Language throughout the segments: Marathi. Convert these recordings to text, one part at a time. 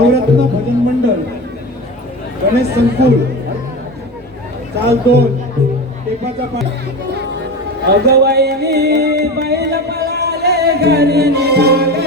नवरत्न भजन मंडळ गणेश संकुल चाल 2 टेपाचा अगवाईनी बैल पळाले घरी निघाले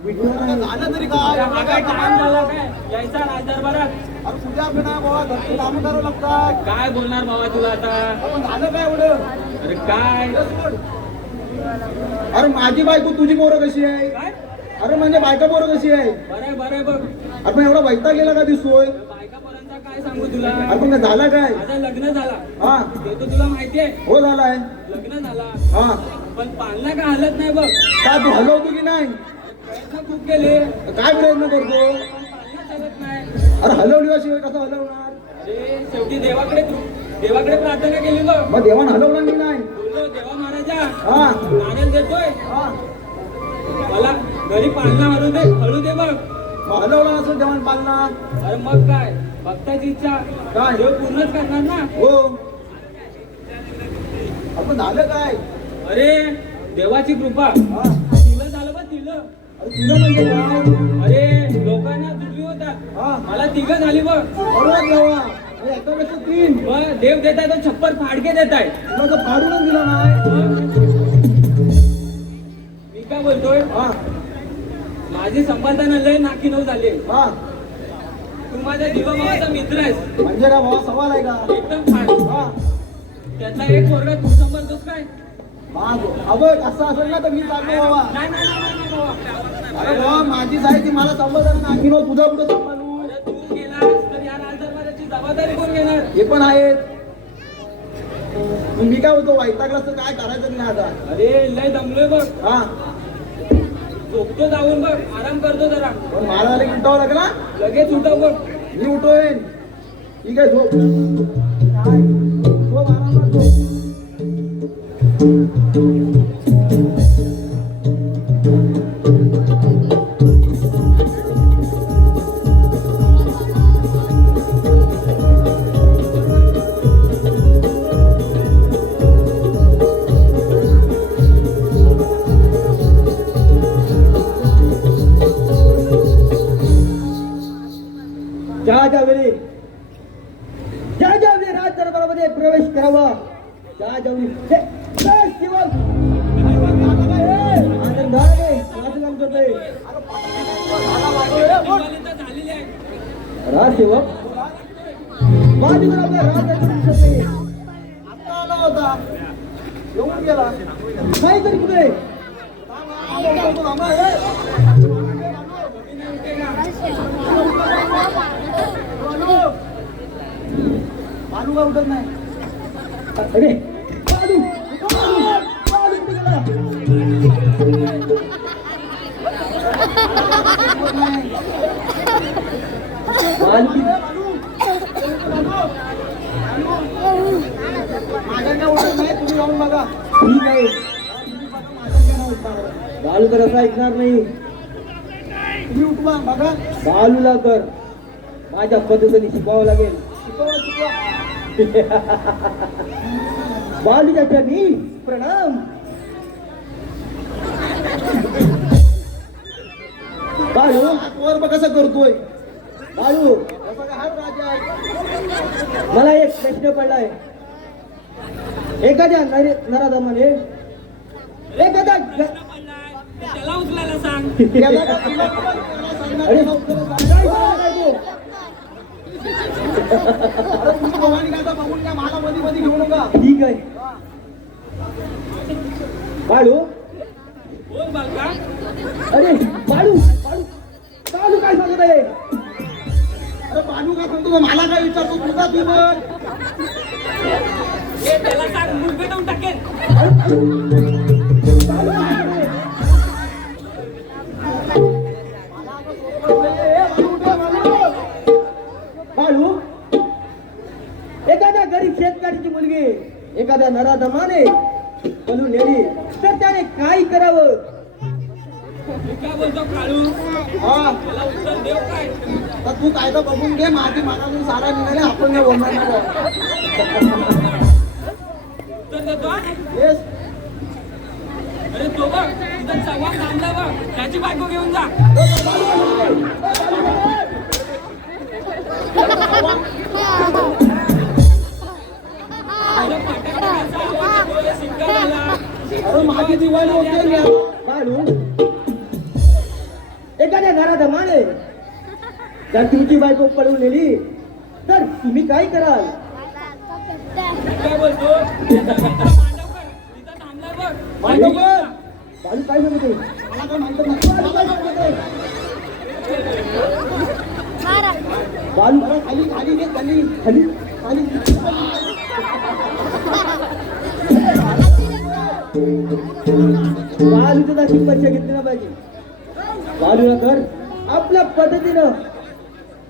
झालं तरी काय हा काय टाइम झाला काय यायचा राज दरबारात? अरे तुझ्या आपलं नाही बाबा घरची कामं करावं लागतात काय बोलणार बाबा तुला आता? आपण झालं काय एवढं अरे काय अरे माझी बायको तुझी पोरं कशी आहे काय अरे म्हणजे बायका पोरं कशी आहे बरं बघ आपण एवढा वैताग गेला का दिसतोय बायकापर्यंत काय सांगू तुला? अरे पण झाला काय माझं लग्न झाला हा ते तर तुला माहिती आहे. हो झालाय लग्न झाला हा पण पालना का हालत नाही बघ. का तू हलवतो की नाही प्रयत्न खूप केले काय प्रयत्न करतो पण पालना चालत नाही. अरे हलवल्याशिवाय कसं हलवणार अरे शेवटी देवाकडे प्रार्थना केली बघ. मग देवान हलवलं की नाही बोललो देवा महाराजा हा नारळ देतोय हा मला घरी पालना हळू दे बघ. मग हलवलं असं देवान पालना अरे मग काय भक्ताची इच्छा काय? देव पूर्णच करणार ना. हो आपण झालं काय अरे देवाची कृपा हा तिला झालं बघ तिला. अरे तुला म्हणजे काय अरे लोकांना दुखी होतात हा मला तिघ झाली बघ. बरोबर देवा अरे एकापेक्षा तीन मग देव देताय तो छप्पर फाडके देताय. तुला तर पाडूनच दिला नाही मी काय बोलतोय हा माझी संपादना लय नाकी नऊ झाले. हा तू माझ्या दिवा भावाचा मित्र आहेस म्हणजे काय भावा सवाल आहे का एकदम छान. हा त्यातला एक वर्ग तू समजतोस काय? अबक असं असेल ना तर मी सांगतो बाबा नाही बाबा. अरे बाबा माझी साई ती मला संबंध नाही मग तुझा कुठं सांभाळू अरे तू गेलास तर या राजदरबाराची जबाबदारी कोण घेणार? हे पण आहेत मग मी काय होतो वैतागला तर काय करायचं नाही आता अरे लय दमलोय बघ. हा झोपतो जाऊन बघ आराम करतो जरा. पण मला आले उठावं लागला लगेच उठव बघ. मी उठोय ठीक आहे झोप काय? झोप आरामात झोप ज्या वेळी राज दरबारामध्ये प्रवेश करावा त्या ज्यावेळी दिवाळी तर झालेली आहे. राजसेवक आता आला होता येऊन गेला नाही तरी कुठे बालू का उठत नाही अरे बालू बालू कुठे गेला माझ्या उठत नाही तुम्ही जाऊन बघा ठीक आहे बालू तर असं ऐकणार नाही तुम्ही उठवा बघा बालूला तर माझ्या पद्धतीने शिकवावं लागेल बालूच्या चरणी प्रणाम बालू वर कसं करतोय बालू मला एक प्रश्न पडलाय एखाद्या नराधमाने एखाद्या त्याला उचलायला सांग. अरे बघून घ्या मला मध्ये मध्ये घेऊ नका ठीक आहे बाळू बोल बालका. अरे बाळू बाळू बाळू काय सांगत आहे अरे बाळू काय सांगतो का? मला काय विचारतो तुझा तू बघ हे त्याला सांग मुलगटवून टाकेल. बाळू एखाद्या गरीब शेतकऱ्याची मुलगी एखाद्या नराधमाने म्हणून नेली तर त्याने काय करावं मी काय बोलतो काळू हा त्याला उत्तर देव काय? तर तू काय तर बघून घे माझी मनातून सारा निघाले आपण नाही बोलणार उत्तर देतो हा? येस अरे तो बघ तुझा संवाद थांबला बघ त्याची बायको घेऊन जा. अरे फटाकड्याचा आवाज येतोय, शिक्का झाला. अरे माझी दिवाळी होते ना. बाळू एखाद्या घरात माने जर तुमची बायको पळून नेली तर तुम्ही काय कराल? काय बोलतो तिथं थांबला बघ. बाळू बाळू काय सांगते? मला काय माहित नाही. बाळू काय सांगते? बाळू खाली खाली घे, खाली खाली खाली बाळूचं जाती परीक्षा घेतली ना पाहिजे. बाळूला तर आपल्या पद्धतीनं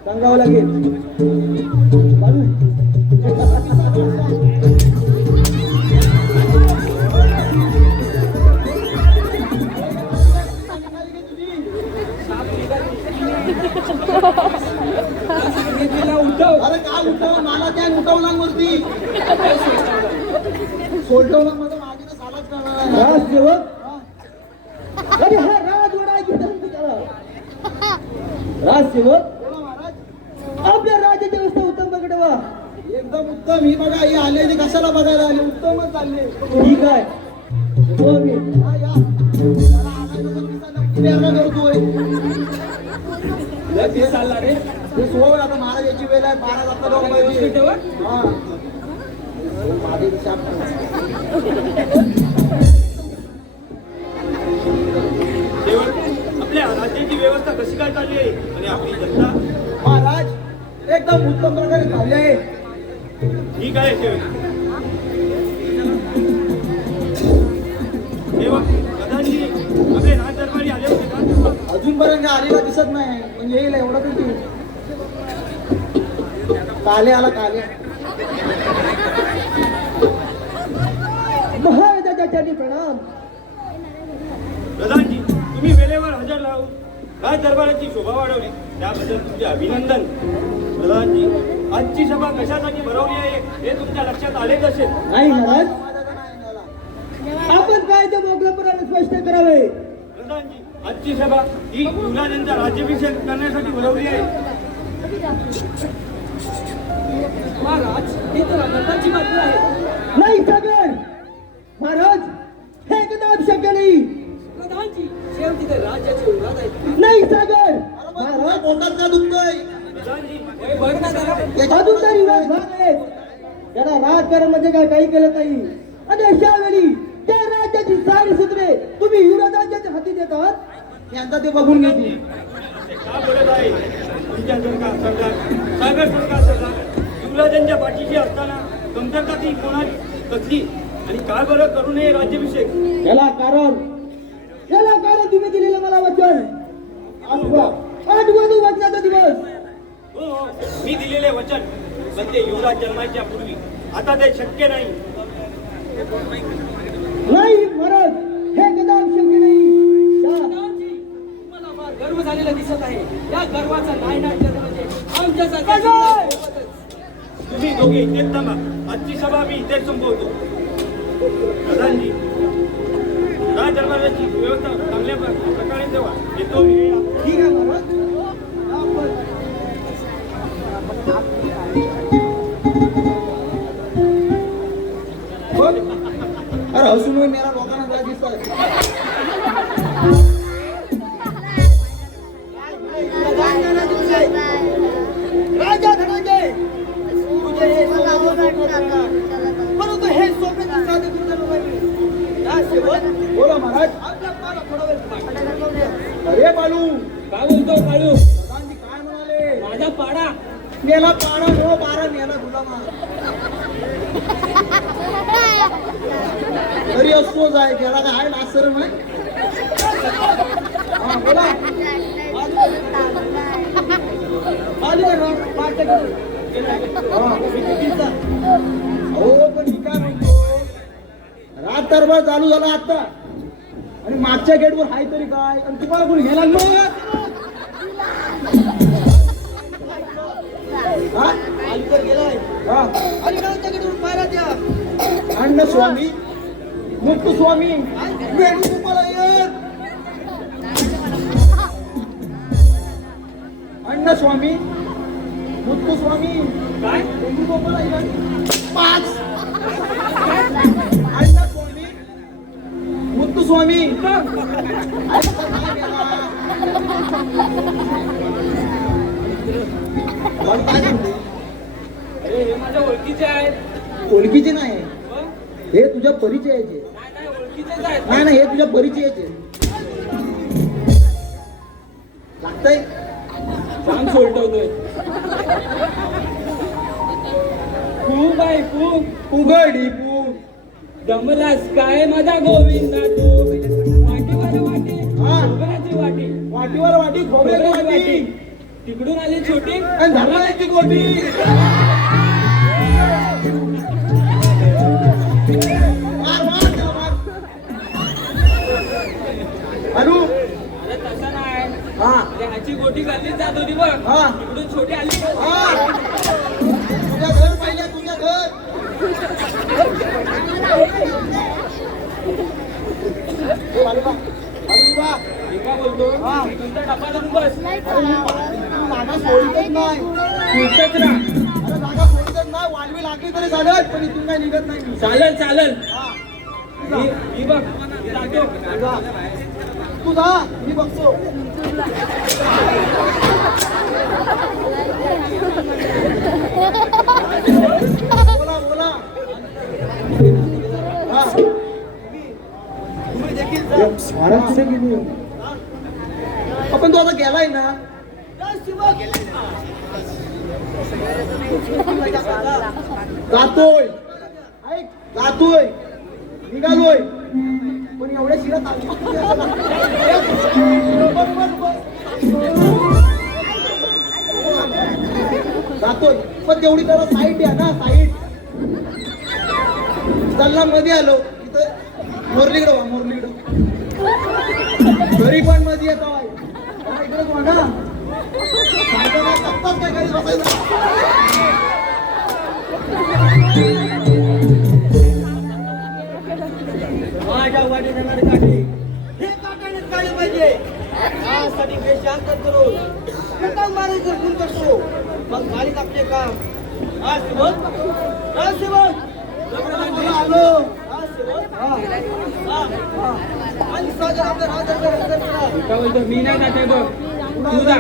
सांगावं लागेल. बाळू उठव. अरे काय उठव? मला त्या उठवला वरती सोडवला माझा मागीचा सालाच करणार. राजसेवक अरे हा राजवाडा घेतला त्याला. राजसेवक आपल्या राज्याची व्यवस्था उत्तम बघडवा. एकदम उत्तम. ही बघा ही आले ते कशाला बघायला आले? उत्तमच चालले. ठीक आहे हो मी. हा, या. त्याला आणायचं तर दिसायला प्रेरणा करतोय. लय चालला रे. ते सोड आता महाराज याची वेळ आहे. 12 वाजता लोक व्यवस्थित ठेवा. हा माझे शाप. आपल्या राज्याची व्यवस्था कशी काय चालली आहे आणि आपली जनता महाराज एकदम उत्तम प्रकारे झाले आहे. ठीक आहे तेव्हा प्रधानजी आपले राजदरबारी आले होते का? अजूनपर्यंत आलेला दिसत नाही पण येईल एवढं किती. काले आला काले. महाराजाच्या चरणी प्रणाम. प्रधानजी तुम्ही वेळेवर हजर राहून राजदरबाराची शोभा वाढवली त्याबद्दल तुमचे अभिनंदन. प्रधानजी आजची सभा कशासाठी भरवली आहे हे तुमच्या लक्षात आलेच असेल. नाही महाराज आपण काय ते मोगलापुराला स्पष्ट करावे. प्रधानजी आजची सभा ही युवराजांचा राज्याभिषेक करण्यासाठी भरवली आहे. महाराज ही तर अनर्थाची बातमी आहे. नाही सागर महाराज हे कदाप शक्य नाही. प्रधानजी शेवटी ते राज्याचे युवराज आहेत. नाही सागर महाराज पोटात का दुखतोय? प्रधानजी वय बघ ना जरा. अजून तरी वेळ झाले. त्याला राजकारण म्हणजे काय काही केलं नाही. आणि अशा वेळी त्या राज्याची सारी सूत्रे तुम्ही युवराजांच्या हाती देतात यांचा ते बघून घेतली. ते का बोलत आहे? तुमच्यासारखा सरदार सागरसारखा सरदार युवराजांच्या पाठीशी असताना कमतरता ती कोणाची कसली आणि काय बरं करू नये राज्याभिषेक? याला कारण तुम्ही दिलेलं मला वचन. आठवणी वचनाचा दिवस. हो मी दिलेले वचन पण ते युवराज जन्माच्या पूर्वी आता ते शक्य नाही. नाही महाराज हे कदाप शक्य नाही. प्रधानजी तुम्हाला फार गर्व झालेला दिसत आहे. या गर्वाचा नायनाट करणं म्हणजे आमच्यासारख्या तुम्ही दोघे इथेच थांबा. आजची सभा मी इथेच संपवतो. प्रधानजी राजदरबाराची व्यवस्था चांगल्या प्रकारे ठेवा. येतो मी. ठीक आहे महाराज. अरे हसून मेरा लोकांना काय दिसत. राजा धनंजय तुझे हे परंतु हे सोपे साधे बोला महाराज. अरे बालू काय बोलतो काळू? प्रधानजी काय म्हणाले? माझा पाडा मेला पाडा हो 12 मेला तुला तरी असतोच आहे. त्याला काय आहे नासर नाही. हा बोला. हो पण मी काय म्हणतो रात दरबार चालू झाला आता आणि मागच्या गेटवर हाय तरी काय आणि तुम्हाला कोणी घ्यायला अण्ण स्वामी मुक्तू स्वामी वेणुगोपाल अय्यर. अण्ण स्वामी मुक्तू स्वामी काय? वेणुगोपाल अय्यर 5. अण्ण स्वामी स्वामी मला काय सांगते? अरे हे माझ्या ओळखीचे आहेत. ओळखीचे नाही मग? हे तुझ्या परिचयाचे. नाही नाही ओळखीचेच आहेत. नाही नाही हे तुझ्या परिचयाचे लागतंय. जाम सोलटवतोय. खूप आहे खूप. उघडी पू दमलास काय माझा गोविंदा तू. वाटीवर वाटी. हा. खोबऱ्याची वाटी. वाटीवर वाटी खोबऱ्याची वाटी तिकडून आली छोटी. आणि धरणाची गोटी. मार, मार, त्याला मार. अनु अरे तसं नाही. हा अरे ह्याची गोटी गल्लीत जात होती बघ. हा. तिकडून छोटी आली. हा तुझ्या घर पाहिजे तुझ्या घर. ए, बालूबा, बालूबा. मी काय बोलतो हा. तुमचा डब्बा धरून बस. अरे मी जागा सोडतच नाही. तुमचंच राहा. अरे जागा सोडतच नाही. वाढवी लागली तरी चालत पण इथून काही निघत नाही मी. चालेल चालेल. हा. मी बघ मी जातो. जा. तू जा मी बघतो. बोला बोला. हा. तुम्ही देखील जा. सारा कुठे गेली? आपण तो आता गेलाय ना. जातोय ऐक जातोय निघालोय पण एवढ्या शिरा जातोय पण तेवढी त्याला साईट या ना साईट. चालला मध्ये आलो इथं मोरलीकडं वा मोरलीकडं घरी पण मध्ये येतो इकडेच वा ना. काय घरी बसायचं. माझ्या वाटी जाणार काठी हे काटानेच काढले पाहिजे. यासाठी बेशांत करू एकाच मारायचं खून करतो मग झाली आपले काम. हा सेवक हा सेवक आलो. हा सेवक हा आणि सागर आपल्या राजाचं मी काय बोलतो मी नाही जाते बघ. तू जा.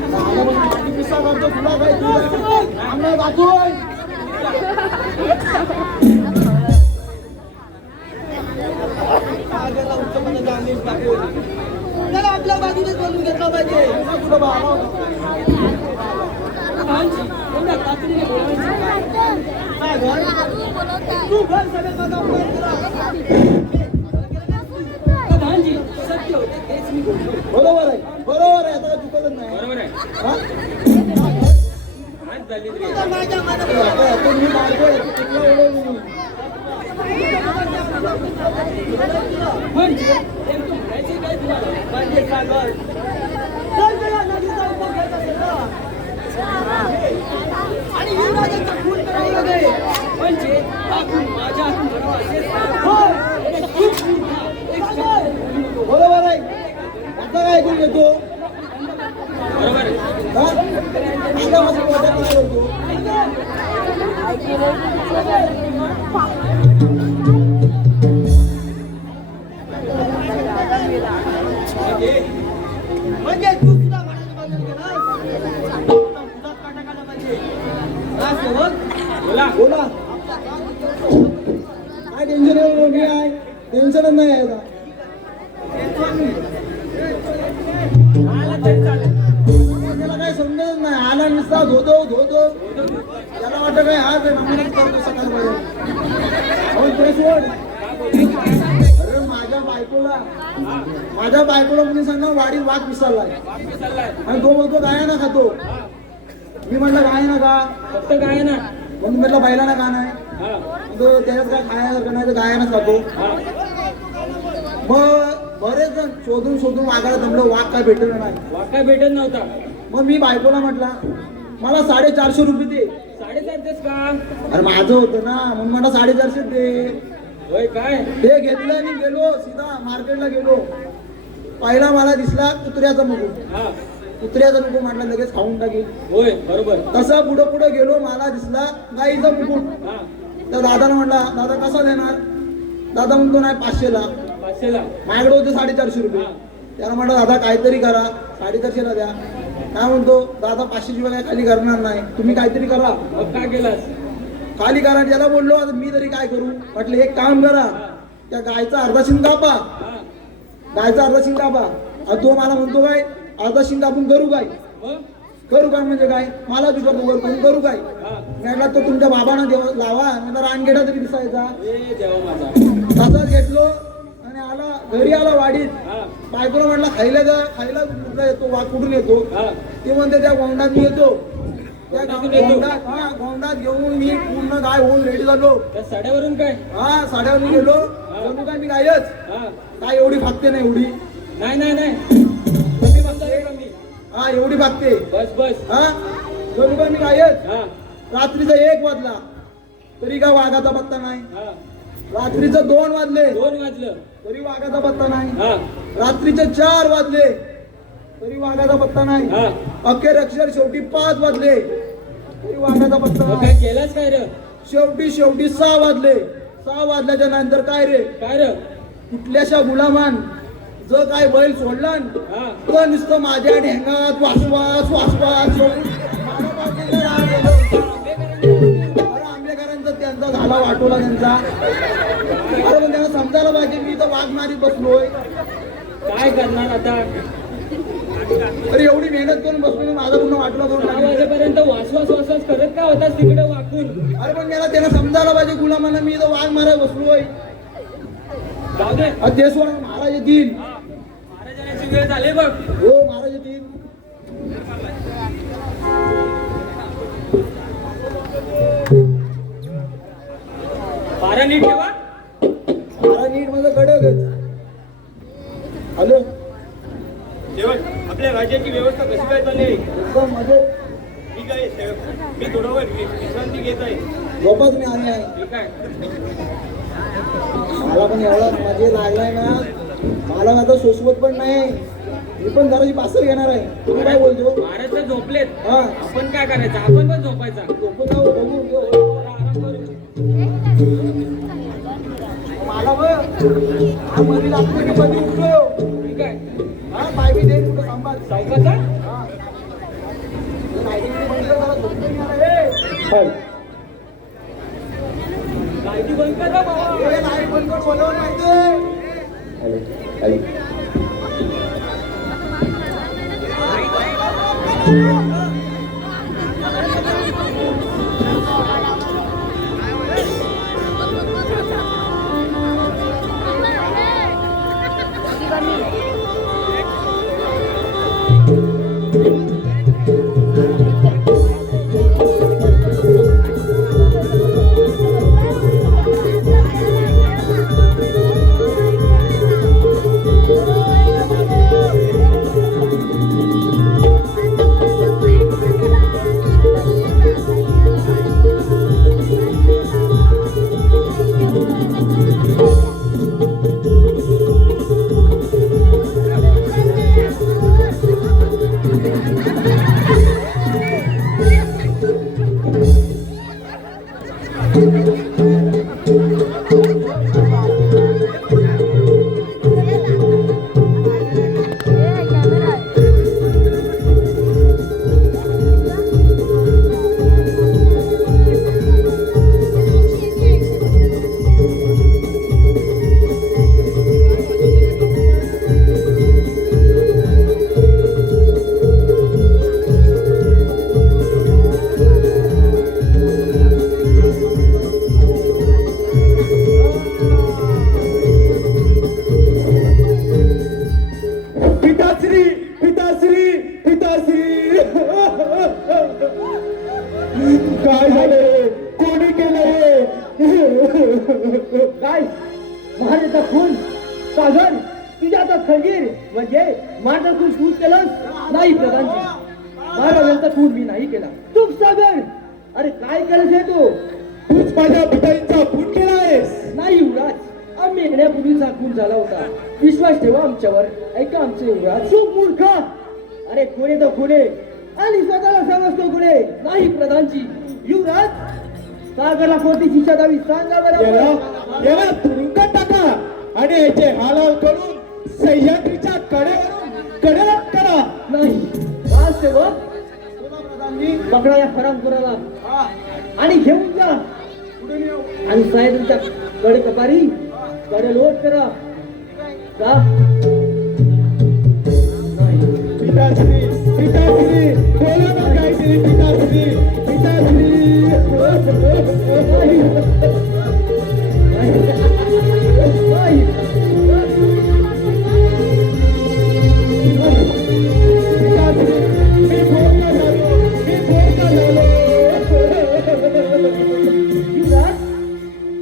तुला काय आम्हाला जातोय. सागरला उत्तम जाणीव टाकून त्याला आपल्या बाजूने बोलून घेतला पाहिजे. आमची एवढ्या तातडीने बोलायचं. सागर तू घर सगळं माझा अपमान करा. प्रधानजी सत्य होते तेच मी बोलतो. बरोबर आहे बरोबर आहे. आता चुकतच नाही. बरोबर आहे. हा? आज झाली रे. माझ्या मनात तुम्ही बाळगोय चुकलं एवढं. म्हणजे नेमकं म्हणायचं काय तुम्हाला. म्हणजे सागर जर त्याला नदीचा उपयोग घेत असेल ना आणि युवराजाचा खून करायला लागेल म्हणजे आपण माझ्या हातून करावं असेल. हो. खूप मोठा एक शब्द. बरोबर आहे. आता काय ऐकून घेतो. बरोबर आहे. हा? आता माझं पोटात काय होतो. म्हणजे तू सुद्धा म्हणायचं बाजूला गेलास. तुझा काटा काढला पाहिजे. हा सेवक बोला. बोला काय टेन्शन आहे. मी आहे टेन्शनच नाही आहे आता. आला तरी चालेल. त्याला काही समजत नाही. आला नुसता धोतो धोतो त्याला वाटतं काय आज नमुनाच करतो सकाळपर्यंत. तुला सोड. अरे माझ्या बायकोला कोणी सांगा वाडीत वाघ विसरलाय आणि तो बोलतो गाय ना खातो. मी म्हटलं गाय ना का फक्त काय ना. म्हणून म्हटलं बैला ना का नाही. हा. तो त्याच्यात काय खायसारखं नाही तर गायनाच खातो. हा. मग बरेच जण शोधून शोधून वाघाला जमलं वाघ काय भेटलं नाही. वाका भेटत नव्हता. मग मी बायकोला म्हटला मला 450 रुपये दे. 450 का. अरे माझं होतं ना म्हणून मला 450 दे. होय काय. ते घेतलं आणि गेलो सीधा मार्केटला गेलो. पहिला मला दिसला कुत्र्याचा मुकुट. हा. कुत्र्याचा मुकुट म्हटलं लगेच खाऊन टाकेल. होय बरोबर. तसा पुढं पुढे गेलो मला दिसला गाईचा मुकुट. हा. तर दादाला म्हटला दादा कसा देणार. दादा म्हणतो नाही 500ला. 500ला. माझ्याकडे होते 450 रुपये. हा. त्याला म्हटलं दादा काहीतरी करा, 450ला द्या. काय म्हणतो दादा 500 रुपये काय खाली करणार नाही, तुम्ही काहीतरी करा. मग काय केलास? खाली करा. त्याला बोललो आता मी तरी काय करू. म्हटलं एक काम करा, त्या गायचा अर्धा शिंग कापा. हा. गायचा अर्धा शिंग कापा. आणि तो मला म्हणतो काय अर्धा शिंग कापून करू काय. मग? करू काय म्हणजे काय, मला विचारतो वर करून करू काय. हा. म्हटलं तो तुमच्या बाबांना लावा, म्हटलं रानगेडा तरी दिसायचा. ए देवा माझा. तसाच घेतलो आणि आला घरी आला वाडीत. हा. बायकोला म्हटलं खायला जा, खायला कुठला येतो वाघ कुठून येतो. हा. ते म्हणते त्या गोंडात मी येतो. त्या गोंडातून येतो? गोंडात, हा गोंडात घेऊन मी पूर्ण गाय होऊन रेडी झालो. त्या साड्यावरून काय? हा साड्यावर मी गेलो. जणू काय मी गायच. हा. काय एवढी भागते नाही एवढी. नाही नाही नाही. कमी बघताय कमी. हा एवढी भागते. बस बस. हा जणू काय मी गायच. हा. रात्रीचा 1 वाजला तरी काय वाघाचा पत्ता नाही. हा. रात्रीचं 2 वाजले 2 वाजलं. तरी वाघाचा पत्ता नाही. हा. रात्रीचे 4 वाजले तरी वाघाचा पत्ता नाही. हा. अखेर अक्षर शेवटी 5 वाजले तरी वाघाचा पत्ता मग नाही. काय केलास काय रे? शेवटी 6 वाजले. 6 वाजल्याच्या नंतर काय रे, काय रे? कुठल्याशा गुलामान जो काय बैल सोडला न, हा. तो नुसतं माझ्या ढेंगात वासवास वासवास सोडून मला बाजूला राहा गेलो. अरे आंबेकरांचा त्यांचा झाला वाटोला त्यांचा. अरे पण त्यांना समजायला पाहिजे मी तर वाघ मारीत बसलोय. काय करणार आता? अरे एवढी मेहनत करून बसलो माझा पूर्ण वाटोला करून 6 टाकला. वाजेपर्यंत वासवास वासवास करत का होतास तिकडे वाकून? अरे पण मला त्यांना समजायला पाहिजे गुलामांना मी तर वाघ मारायला बसलोय. जाऊ दे. ते सोडा महाराज येतील. महाराज येण्याची वेळ झाली बघ. हो महाराज येतील. बारा नीट ठेवा. महाराज नीट माझं कडकच. हॅलो जेवण आपल्या राज्याची व्यवस्था कशी काय चालली आहे? एकदम मजेत. ठीक आहे साहेब. मी थोडा वेळ विश्रांती घेत आहे. झोपच मी आली आहे. ठीक आहे. मला पण एवढा मजे लागलाय ना, मला आता सोसवत पण नाही. मी पण जराशी पासल घेणार आहे. तुम्ही काय बोलतो. महाराज तर झोपलेत. हा आपण काय करायचं? आपण पण झोपायचा. झोपून जाऊ बघू घेऊ. थोडा आराम करू. मला बघ हा मध्ये लागतो की मध्ये उठलो. ठीक आहे. हा पाय बी दे कुठं सांभाळ. सावकाचा? हा लाईटी बंद कर, जरा झोपून घेणार आहे. लाईटी बंद कर ना बाबा. हे लाईट बंद कर बोलवून माहिती. काय झाले, कोणी केलं काय महाराजाचा खून सागर तुझ्या आता खंजीर म्हणजे माझा खून तू केलं नाही प्रधानजी, महाराजांचा खून मी नाही केला. चूक सागर, अरे काय केलंस हे तूच माझ्या पिताईंचा खून केला आहेस. नाही युवराज, आम्ही येण्यापूर्वीचा खून झाला होता, विश्वास ठेवा आमच्यावर. ऐका आमचे युवराज. चूक मूर्ख, अरे कोणी तर कोणी आणि स्वतःला समजतो कुठे नाही प्रधानजी. युवराज सागरला कोणती शिक्षा द्यावी सांगा बरं. तुरुंगात करा आणि याचे हालाल करून सह्याद्रीच्या कडेवर करा. नाही हा सेवक पकडा या हरामखोराला आणि घेऊन जा आणि साहेबांच्या कडे कपारी कडे लोट करा का पिताश्री पिताश्री बोला ना काहीतरी पिताश्री पिताश्री.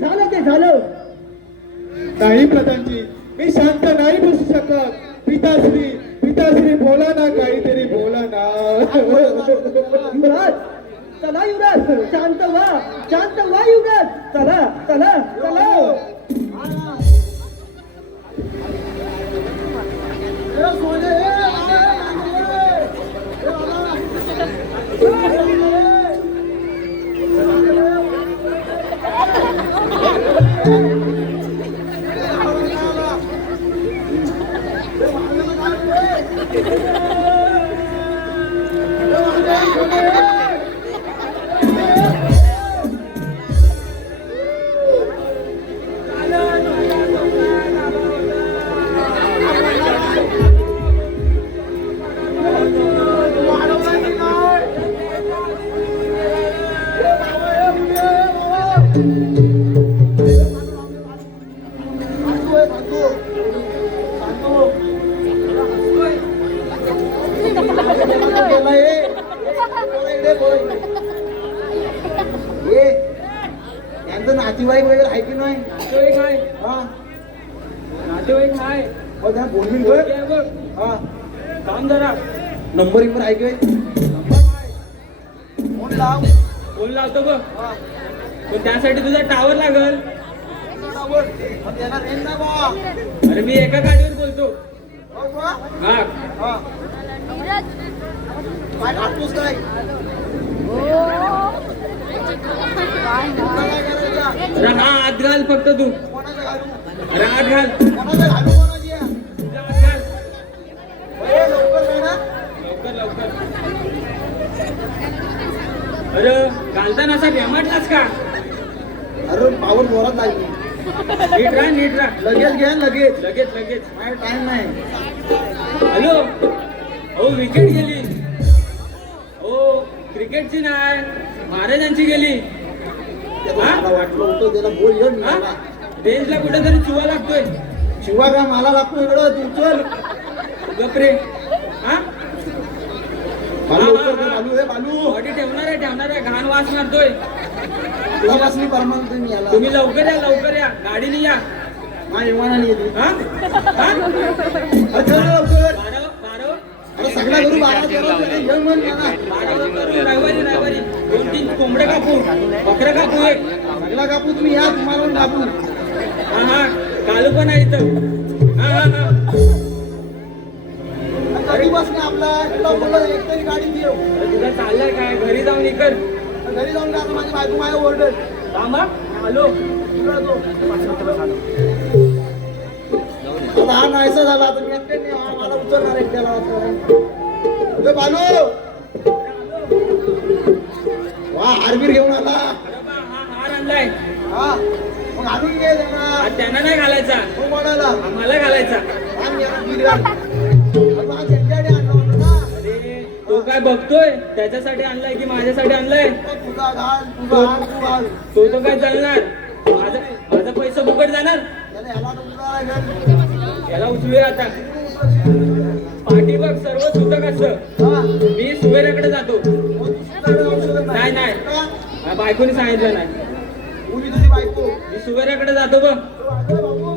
झालं ते झालं. नाही प्रधानजी, मी शांत नाही बसू शकत. पिताश्री पिताश्री बोला ना काहीतरी बोला ना. युवराज चला युवराज शांत व्हा युवराज चला चला चला. त्यांचं नातेवाईक वगैरे आहे की नाही? नातेवाईक आहे हा नातेवाईक आहे मग त्या बोलून बघ. ते बघ हा काम जरा नंबर इवर आहे की फोन लाव. फोन लावतो बघ हा. पण त्यासाठी तुझा टावर लागल. मग त्याला रेंज नाही बा. अरे मी एका गाडीवर बोलतो. हो बा. हा हा. काय काढतोस काय? काय करायचं? अरे हा आत घाल फक्त तू. कोणाचं घालू? अरे आत घाल कोणाचं घालू कोणाची आहे? तुझ्या आत घाल ए, लवकर जा ना. लवकर लवकर. अरे घालताना असा भेमाटलास का? अरे पावर जोरात लागली. नीट राहा नीट राहा. लगेच घ्या लगेच. लगेच लगेच. काय टाइम नाही. हॅलो हो विकेट गेली. हो क्रिकेटची नाही महाराजांची गेली. त्याला मला वाटलं होतं त्याला बोल ये हा मला. रेंजला कुठेतरी चुवा लागतोय. शिवा का मला लागतो इकडं तू चल. गपरे हा बालू लवकर दे, बालू हे बालू. बॉडी ठेवणार आहे घाण वास मारतोय. तुला बसली परमानंट मी याला. तुम्ही लवकर या गाडीने या. माझ्या विमानाने येते. हा हा अरे चल रे लवकर. बारा अरे सगळा करू 12-13 घेऊन म्हण मला. रविवारी 2-3 कोंबडे कापू बकरं कापू एक. सगळा कापू तुम्ही या तुम्हाला पण कापू. हा कालू पण आहे इथं. हा कधी बसणे आपला तुला बोलला एक तरी गाडी देऊ. अरे तुला चाललंय काय घरी जाऊन इकड घरी जाऊन का माझी बायको माझ्या ओरडत. थांबा हॅलो आता हा नाहीसा झाला तर मी एकट्याने मला उचलणार एकट्याला. अरे बालू वा हारबीर घेऊन आला. अरे बा हा हार आणलाय. हा मग आणून घे त्यांना. हा, त्यांना नाही घालायचा तो म्हणाला मला घालायचा. आम्ही याला गिर घाल. अरे हा झंझाटी आणला होता ना. अरे तो काय बघतोय त्याच्यासाठी आणलाय की माझ्यासाठी आणलाय. तुझा घाल तुझा हाल तू घाल. तो काय चालणार माझा पैसा फुकट जाणार. त्याला ह्याला तर उचलायला लागेल. याला उचलूया आता. पाठी बघ सर्व सुतक असतं. हा मी सुवेऱ्याकडे जातो. मग तू सुद्धा औषध नाही नाही का? हा, बायकोनी सांगितलं नाही. मुली तुझी बायको. मी सुवेऱ्याकडे जातो बघ. अरे बाबू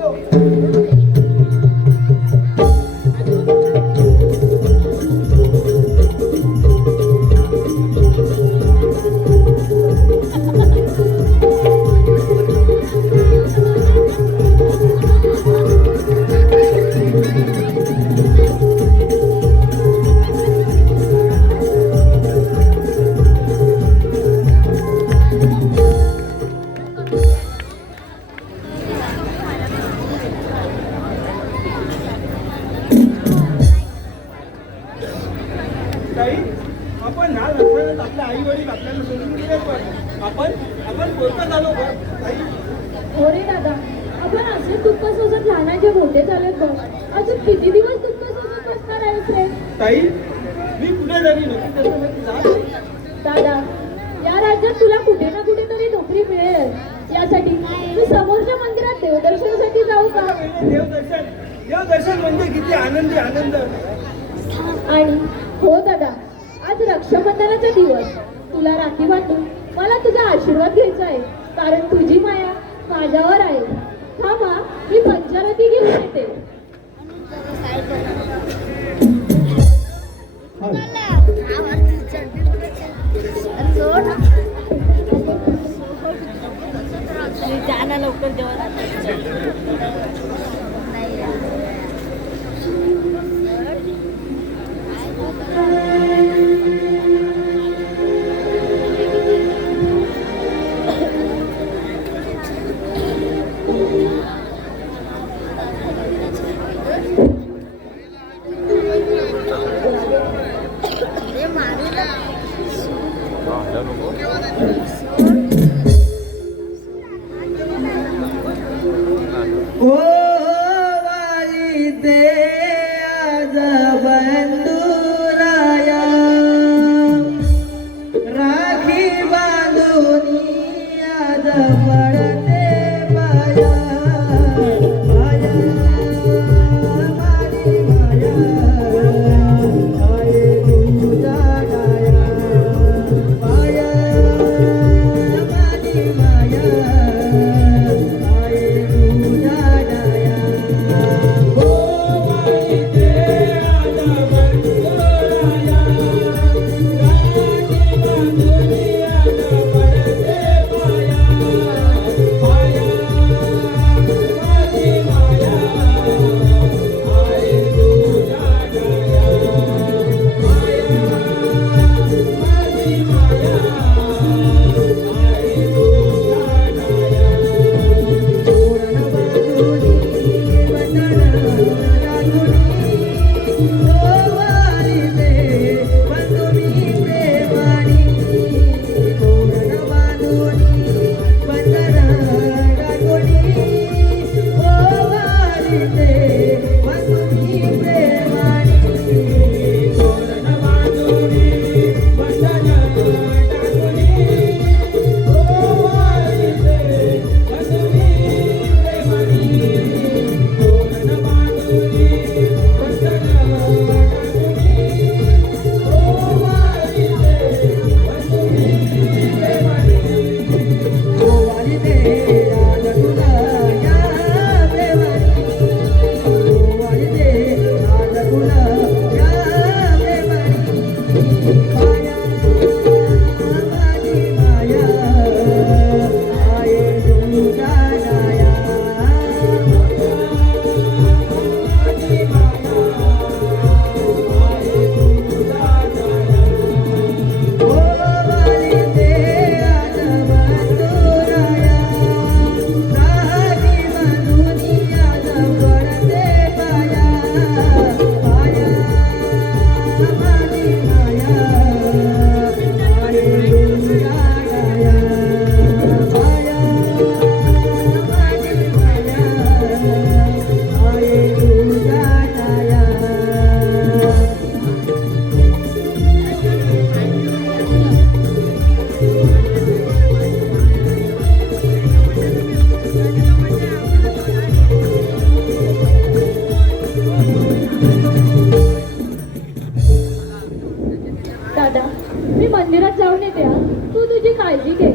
आई वडील आपल्याला सोडून गेले पण आपण बोलता झालो ताई. हो रे दादा, आपण असे दुःख सोसत लहानाचे मोठे झालेत बघ. अजून किती दिवस दुःख सोसत बसणार आहेस रे? ताई मी पुढे जरी नक्की तसं नक्की जात नाही. दादा, या राज्यात तुला कुठे ना कुठेतरी नोकरी मिळेल. यासाठी मी समोरच्या मंदिरात देवदर्शनासाठी जाऊ का? देवदर्शन म्हणजे किती आनंदी आनंद. आणि हो दादा, आज रक्षाबंधनाचा दिवस. तुला राखी बांधून मला तुझा आशीर्वाद घ्यायचा आहे, कारण तुझी माया माझ्यावर आहे. थांबा, मी पंचरथी घेऊन येते. जाना लवकर जेव्हा ओ वाली दे आज बंधुराया, राखी बांधून आज पडते पाया. माया माझी माया, आहे तुझ्या डाया. माया माझी माया, आहे तुझ्या डाया. ओ वाली दे आज बंधुराया, राखी बांधून आज पडते पाया. माया माझी माया, आहे तुझ्या डाया. माया माझी माया, आहे तुझ्या डाया. तोरण बांधुनी बंधन राखुनी, ओ वाली दे बंधुनी प्रेमानी. तोरण बांधुनी बंधन राखुनी, ओ वाली दे बंधुनी प्रेमानी. तोरण बांधुनी बंधन राखुनी, ओ वाली दे बंधुनी प्रेमानी. तोरण बांधुनी बंधन राखुनी, ओ वाली दे बंधुनी प्रेमानी. ओ वाली दे आज तुला या प्रेमानी. ओ वाली दे आज तुला या प्रेमानी. माया माझी माया, आहे तुझ्या डाया. माझी माया, आहे तुझ्या डाया. ओ वाली दे आज बंधुराया, राखी बांधून आज पडते पाया. माया माझी माया, आहे तुझ्या डाया. माया माझी माया, आहे तुझ्या डाया. दादा, मी मंदिरात जाऊन येते हा. तू तुझी काळजी घे.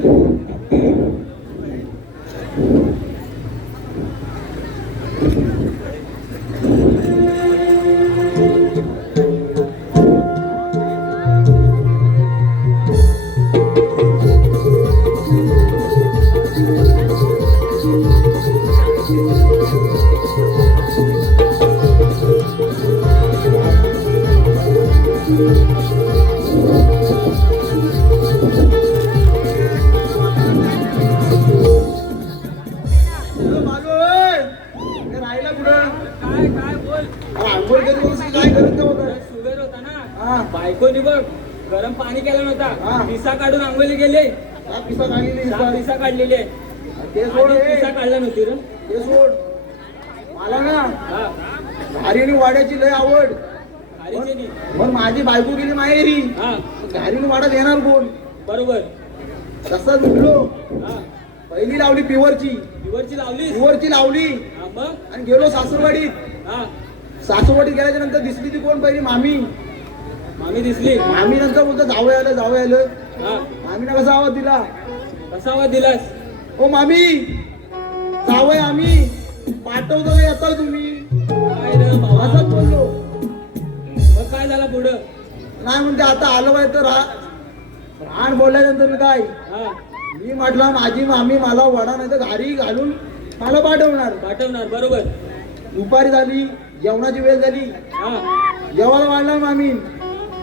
राहिला कुठं? काय बोल. आंघोळ कधी काय करत नव्हतं. शुगर होता ना, हा. बायकोनी बघ गरम पाणी केलं हा. नव्हता पिसा काढून आंघोळी गेले हा पिसा खाली पिसा काढलेली आहे ते सोड आधी रे. पिसा काढला नव्हती रे ते सोड मला ना हा घारीने वाड्याची लय आवड खारीचे नाही. मग माझी बायको गेली माहेरी हा घारीने वाड्यात येणार कोण बरोबर तसंच उठलो हा पहिली लावली पिवरची दिवरची लावलीस पिवरची लावली हा मग आणि गेलो सासूरवाडीत हा सासूरवाडीत गेल्याच्या नंतर दिसली ती कोण पहिली मामी मामी दिसली मामी नंतर बोलतो जावं आलं हा मामीना कसा आवाज दिला कसा आवाज दिलास ओ मामी जावय आम्ही पाठवतो का येताल तुम्ही काय रे भावा असंच बोललो मग काय झालं पुढं नाही म्हणते आता आलो बाय तर रान बोलल्यानंतर काय हा मी म्हटलं माझी मामी मला वडा नाही तर घारी घालून मला पाठवणार पाठवणार बरोबर दुपारी झाली जेवणाची वेळ झाली हा जेवायला वाढला मामी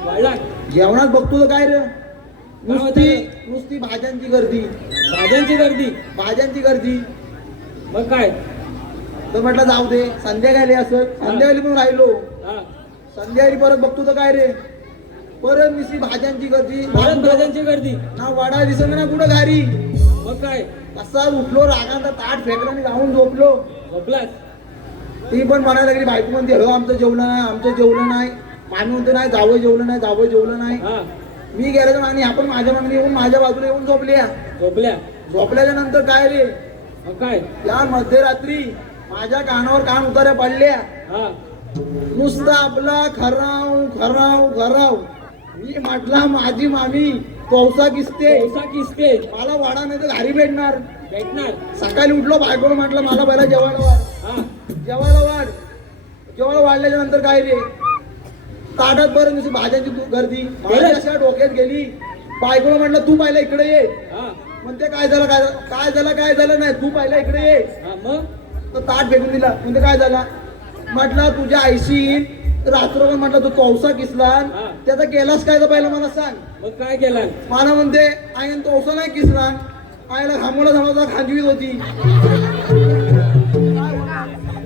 वाढला जेवणात बघतो तर काय रे नुसती होतं? नुसती भाज्यांची गर्दी भाज्यांची गर्दी भाज्यांची गर्दी मग काय तर म्हटलं जाऊ दे संध्याकाळी असत संध्याकाळी पण राहिलो हा संध्याकाळी परत बघतो तर काय रे परत नुसती भाज्यांची गर्दी परत भाज्यांची गर्दी ना वडा दिसत ना कुठं घारी मग काय असा उठलो रागांचा ताट फेकला आणि जाऊन झोपलो झोपलास ती पण म्हणायला लागली बायको म्हणते हो आमचं जेवलं नाही आमचं जेवलं नाही मामी म्हणतो नाही जावं जेवलं नाही हा मी गेल्याचं मागणी आपण माझ्या मागणी येऊन माझ्या बाजूला येऊन झोपल्या झोपल्या झोपल्याच्या नंतर काय रे मग काय या मध्यरात्री माझ्या कानावर कान उतार्या पडल्या हा नुसता आपला खराव मी म्हटला माझी मामी कौसा किसते पैसा किसते मला वाडा नाही तर घरी भेटणार भेटणार सकाळी उठलो बायकोला म्हटलं मला पहिला जेवायला वाढ हा जेवायला वाढल्याच्या नंतर काय रे ताटात बरं नुसती भाज्यांची गर्दी माझ्या अशा डोक्यात गेली बायकोला म्हटलं तू पहिला इकडे ये हा म्हणते काय झालं नाही तू पहिला इकडे ये हा मग तर ताट फेकून दिला म्हणजे काय झाला म्हटलं तुझ्या आईशी रात्रभर म्हटलं तू तौसा किसला हा. त्याचा केलास काय तर पहिला मला सांग मग काय केलं मला म्हणते आईन तौसा नाही किसला आईला घामोला खांजवीत होती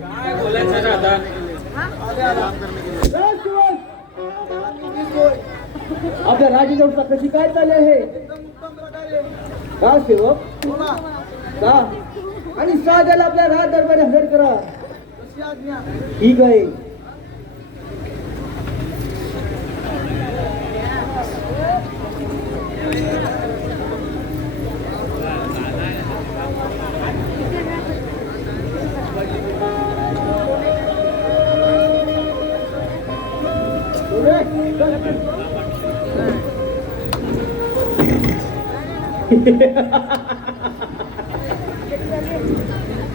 काय बोलायचं ना आता आपल्या राजदेवता कशी काय चालली आहे का सेवक का आणि साध्याला आपल्या राज दरबारी हजर करा ठीक आहे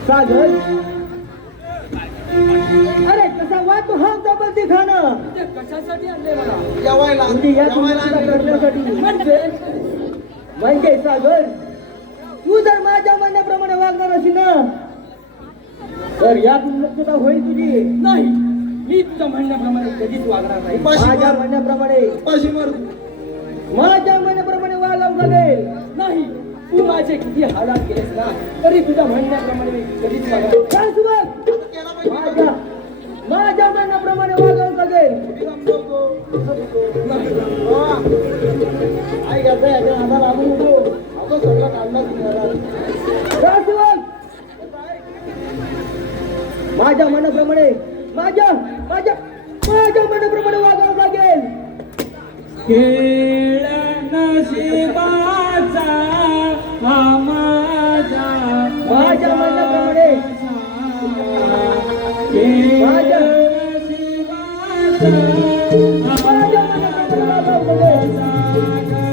सागर अरे कसा वाट तू हा चपाती खाणं ते कशासाठी आणले मला जेवायला म्हणजे या तुम्हाला करण्यासाठी म्हणजे सागर तू जर माझ्या म्हणण्याप्रमाणे वागणार असेल ना तर यात मुक्तता होईल तुझी नाही मी तुझ्या म्हणण्याप्रमाणे कधीच वागणार नाही माझ्या म्हणण्याप्रमाणे माझ्या म्हणण्याप्रमाणे वागावं लागेल नाही तू माझे किती हालात केलेस ना तरी तुझ्या म्हणण्याप्रमाणे मी कधीच वागणार नाही. काय सुभाष माझ्या म्हणण्याप्रमाणे वागावं लागेल आई घ्यायचा याच्या हातात लागून नको आपण सगळं काढला काय सुभाष माझ्या म्हणण्याप्रमाणे माझ्या म्हणण्याप्रमाणे वागावं लागेल खेळ नशिबाचा हा माझा माझ्या म्हणण्याप्रमाणे माझ्या माझ्या म्हणण्याप्रमाणे वागावं लागेल माझ्या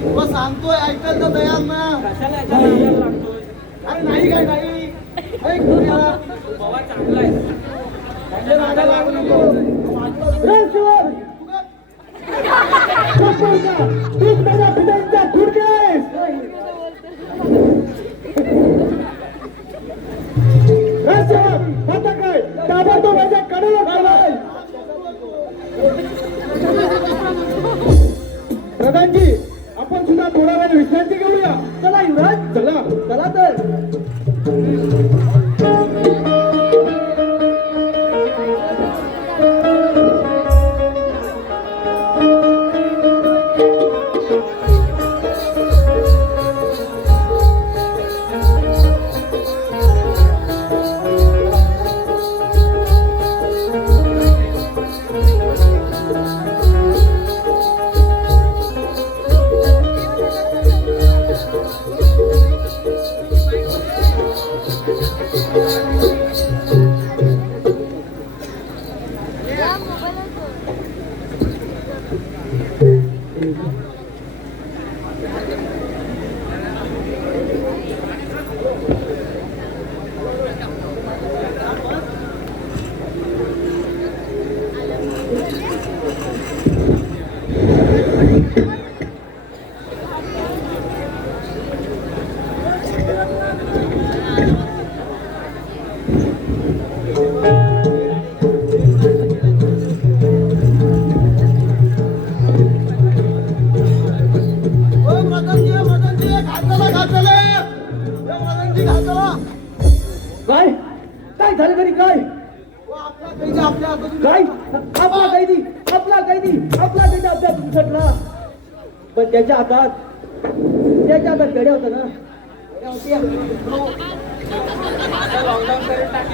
तुला सांगतोय ऐकायला तर तयार ना. कशाला याच्या नादाला लागतोय? अरे नाही काय नाही ऐक तुझ्या. बाबा चांगला आहे. त्याच्या नादाला लागू नको. तूच माझ्या पित्यांचा खुर्ची आहेस. आता काय ताबडतोब माझ्या कडेला चालाय. प्रधानजी, आपण सुद्धा थोडा वेळ विश्रांती घेऊया. चला युवराज, चला. चला तर. काय काय झालं तरी काय काय आपला कैदी अभ्यास सुटला. पण त्याच्या हातात गड्या होता ना.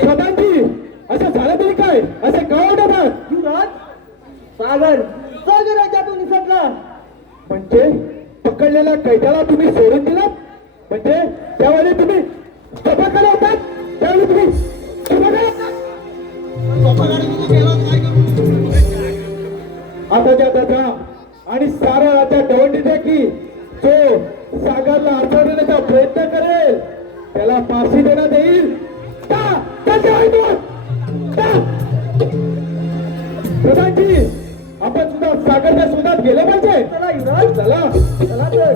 प्रधानजी, असं झालं तरी काय? असं का वाटतात? युवराज, सागर याच्यातून निसटला. म्हणजे पकडलेल्या कैद्याला तुम्ही सोडून दिलात? म्हणजे त्यावेळी तुम्ही सभाकडे होतात? त्यावेळी तुम्ही सभाकडे होतात? आताच्या त्याचा आणि सारा त्या डवंडीच्या की जो सागरला अडचवण्याचा प्रयत्न करेल त्याला फाशी देण्यात येईल. प्रधानजी, आपण सुद्धा सागरच्या शोधात गेले पाहिजे. चला युवराज, चला तर.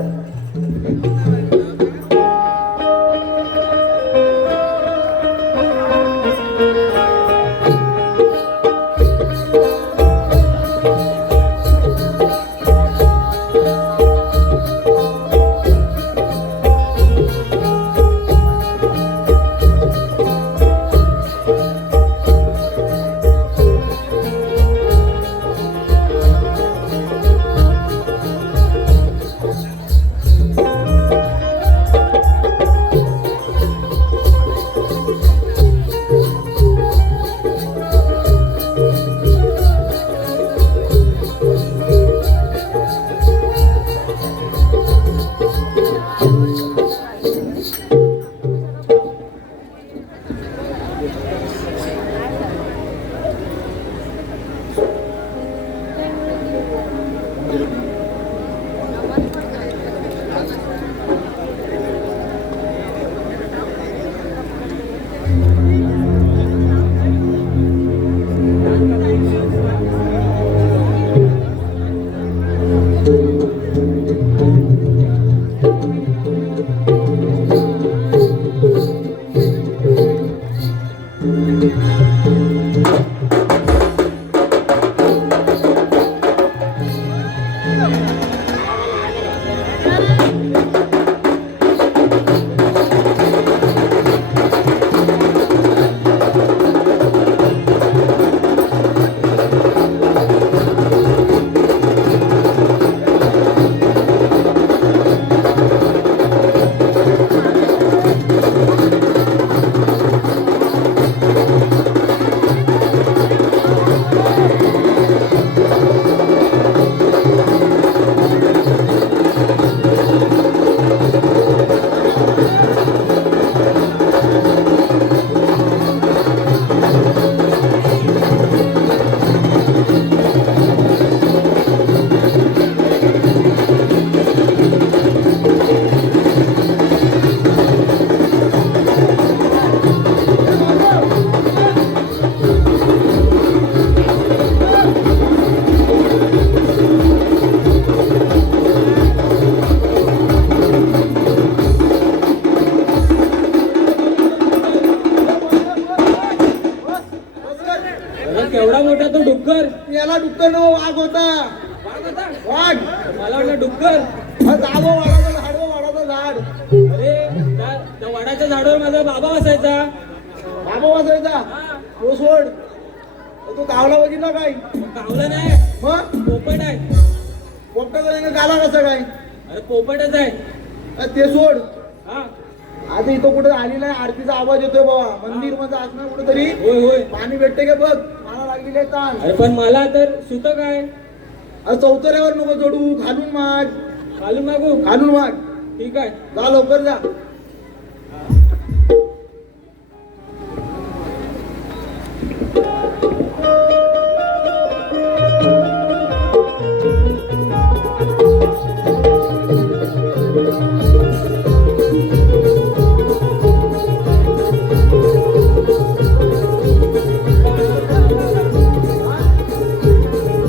तो डुक्कर याला डुक्कर नो वाघ होता. वाघ होता? वाघ मला वाटलं डुक्कर. हा जावं वाडाचं झाड वाडाचं झाड. अरे त्या वडाच्या झाडावर माझा बाबा बसायचा. बाबा वाजायचा. हा, तो सोड. तो कावला बघितला काय? कावला नाही, मग पोपट आहे. पोपटाचा रंग काला कसा काय? अरे पोपटच आहे. ते सोड. हा, आता इथं कुठे आली नाही, आरतीचा आवाज येतोय बाबा. मंदिर मध्ये असणार कुठेतरी. होय होय. पाणी भेटते का बघ, मला लागलेली आहे ताण. अरे पण मला तर सुत काय अरे चौतऱ्यावर नको जोडू, खालून माग. घालून मागू. खालून माग. ठीक आहे. जा लवकर जा.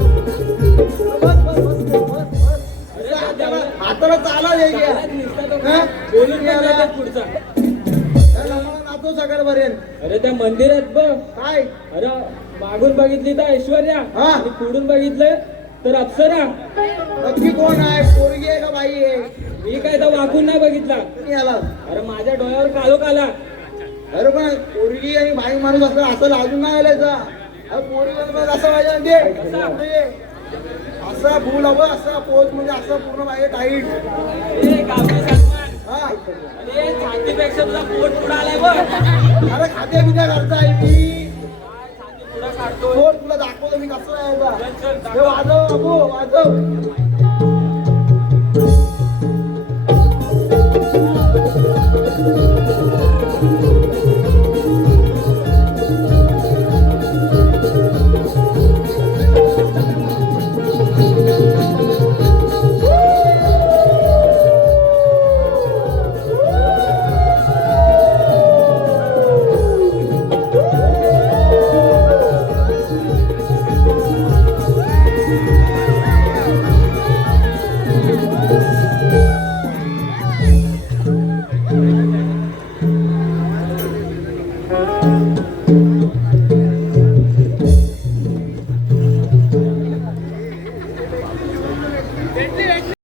बस, बस, बस, बस, बस. हाताला चाला द्यायची चालत नुसता तो हा? बोलून याला. नाही जात पुढचा. नाचो सकाळ भरेन. अरे त्या मंदिरात बघ. काय अरे मागून बघितली तर ऐश्वर्या हा. आणि पुढून बघितलं तर अप्सरा. नक्की कोण आहे? पोरगी आहे का बाई आहे? मी काय तर वाकून नाही बघितला. कोणी आला? अरे माझ्या डोळ्यावर काळोख आला. अरे पण पोरगी आणि बाई माणूस असं असं लाजून नाही आलायचा. पोरगी बरोबर असं पाहिजे ना ते. म्हणजे असा फुल हवं, असा पोच म्हणजे असं पूर्ण पाहिजे टाईट. ए, गावठी सन्मान. हा. अरे छातीपेक्षा तुला पोट पुढं आलाय बघ. अरे खात्या बिद्या करता आहे मी. छाती पुढं काढतोय. पोट तुला दाखवतो मी कसं आहे बा. चल, चल, हे वाजव बाबू, वाजव.